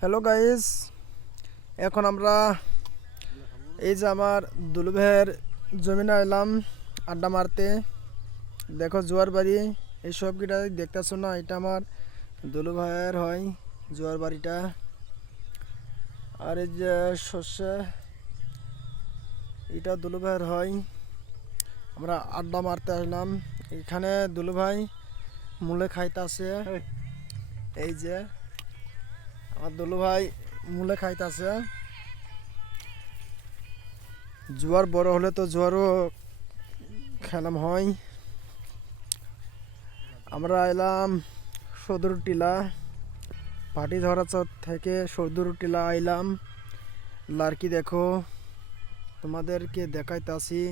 Hello guys, এখন আমরা এই যে আমার দুলু ভাইয়ের জমিনে এলাম আড্ডা মারতে। দেখো জোয়ার বাড়ি, এইসব গিটা দেখতেছো না, এটা আমার দুলু ভাইয়ের হয় জোয়ার বাড়িটা। আর এই যে শস্য, এটা দুলু ভাইয়ের হয়। আমরা আড্ডা মারতে আসলাম এখানে। দুলু ভাই মূলে খাইতেছে। এই যে আমার দুলু ভাই মূলে খাইতেছে। জোয়ার বড় হলে তো জোয়ারও খেলাম হয়। আমরা এলাম সদর টিলা, পাটি ধরা চর থেকে সদর টিলা আইলাম। লার্কি দেখো, তোমাদেরকে দেখাইতাছি।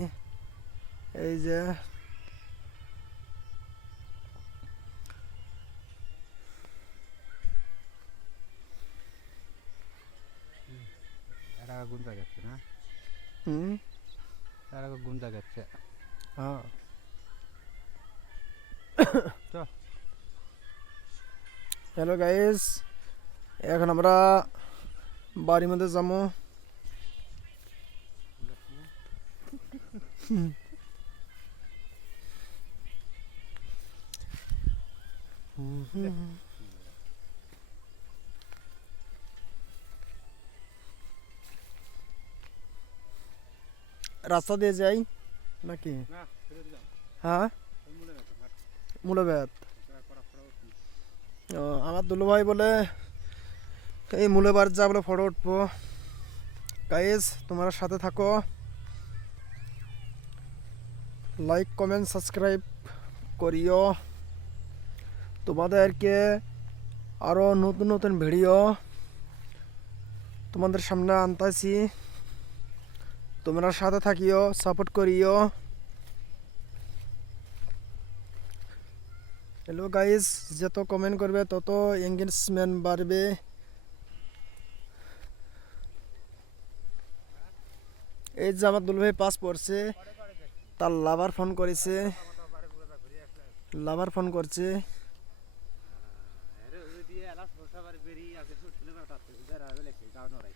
এই যে এরা গুণ জায়গাচ্ছে না, হুম, এরা গুণ জায়গাচ্ছে। হ্যাঁ। তো হ্যালো গাইস, এখন আমরা বাড়ির মধ্যে যাবো। রাস্তা দিয়ে যাই নাকি? না হ্যাঁ, মূলে ব্যাত। আমার দুলু ভাই বলে এই মূলে বার যা বলে ফটো উঠবো। গাইস তোমরা সাথে থাকো, লাইক কমেন্ট সাবস্ক্রাইব করিও। তোমাদেরকে আরো নতুন নতুন ভিডিও তোমাদের সামনে আনতাছি। তোমরা সাথে থাকিও, সাপোর্ট করিও। হ্যালো গাইস, যত কমেন্ট করবে তত এঙ্গেজমেন্ট বাড়বে। এই যে আমার দুলু ভাই পাস পড়ছে, তার লাভার ফোন করেছে, লাভার ফোন করছে। দিয়ে এলা সরষা বাড়ি বেরিয়ে আছে, সরষা বাড়ি তাতে যারা বেলে গাও নড়াই।